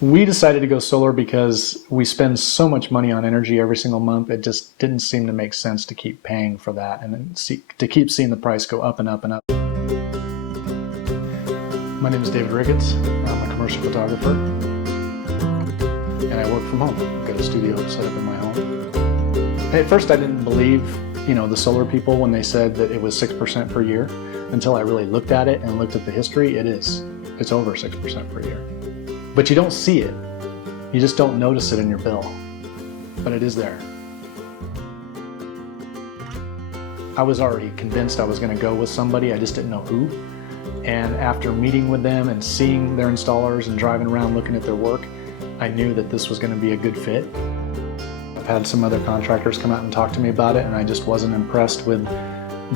We decided to go solar because we spend so much money on energy every single month. It just didn't seem to make sense to keep paying for that and to keep seeing the price go up and up and up. My name is David Rickets. I'm a commercial photographer, and I work from home. I've got a studio set up in my home. At first, I didn't believe, the solar people when they said that it was 6% per year, until I really looked at it and looked at the history. It is. It's over 6% per year. But you don't see it. You just don't notice it in your bill. But it is there. I was already convinced I was going to go with somebody. I just didn't know who. And after meeting with them and seeing their installers and driving around looking at their work, I knew that this was going to be a good fit. I've had some other contractors come out and talk to me about it, and I just wasn't impressed with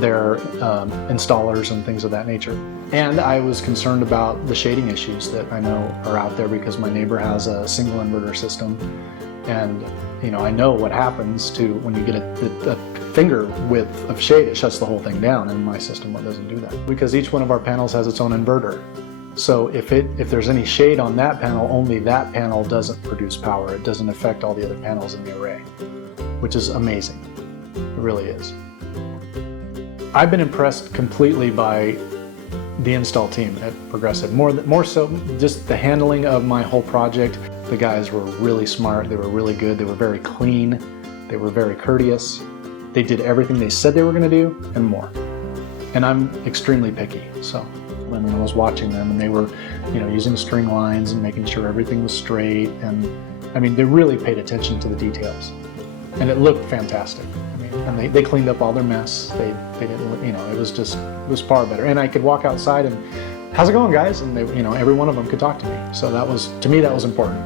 their installers and things of that nature. And I was concerned about the shading issues that I know are out there because my neighbor has a single inverter system, and I know what happens to when you get a finger width of shade. It shuts the whole thing down, and my system doesn't do that because each one of our panels has its own inverter. So if there's any shade on that panel, only that panel doesn't produce power. It doesn't affect all the other panels in the array, which is amazing. It really is. I've been impressed completely by the install team at Progressive. More so just the handling of my whole project. The guys were really smart. They were really good. They were very clean. They were very courteous. They did everything they said they were going to do and more. And I'm extremely picky. So when I was watching them, and they were, using string lines and making sure everything was straight, and they really paid attention to the details, and it looked fantastic. And they cleaned up all their mess. They didn't, it was far better. And I could walk outside and, how's it going, guys? And they, every one of them could talk to me. So to me, that was important.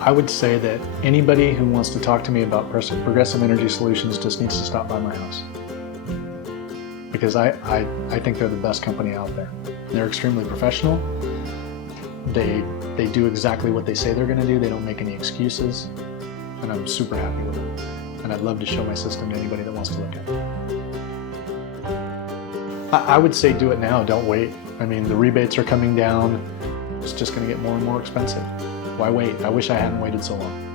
I would say that anybody who wants to talk to me about Progressive Energy Solutions just needs to stop by my house, because I think they're the best company out there. They're extremely professional. They do exactly what they say they're going to do. They don't make any excuses, and I'm super happy with them. And I'd love to show my system to anybody that wants to look at it. I would say do it now, don't wait. The rebates are coming down. It's just going to get more and more expensive. Why wait? I wish I hadn't waited so long.